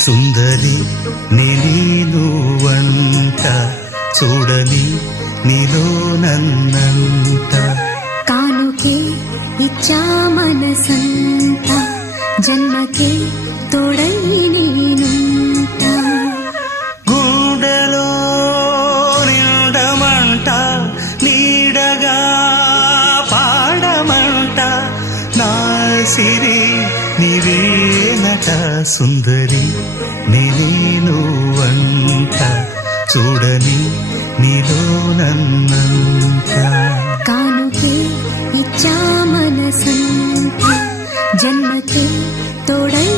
సుందరి నేను వంట చూడని నీలో నన్నంట కానుకే ఇచ్చా మనసంత జన్మకే తోడై నేనుంట గుండెలో నిండమంట నీడగా పాడమంట నా సిరి నీవేనట సుందరి నేను వంట చూడని నీలో నన్నంత కానుకే ఇచ్చా మనసంత జన్మకే తోడై